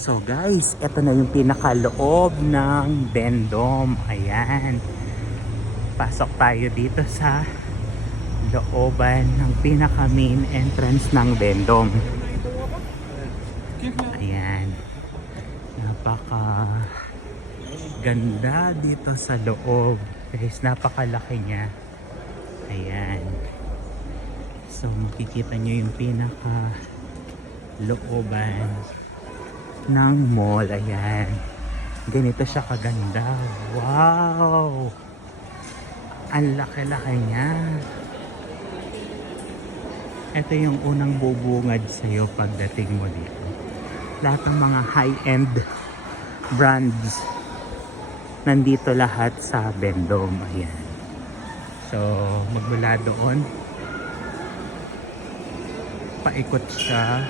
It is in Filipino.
So guys, ito na yung pinakaloob ng Vendome. Ayan. Pasok tayo dito sa looban ng pinaka main entrance ng Vendome. Ayan. Napaka ganda dito sa loob. Guys, napakalaki niya. Ayan. So makikita nyo yung pinaka looban ng mall. Ayan. Ganito siya kaganda. Wow! Ang laki-laki niya. Ito yung unang bubungad sa'yo pagdating mo dito. Lahat ng mga high-end brands nandito lahat sa Vendome. Ayan. So magmula doon paikot siya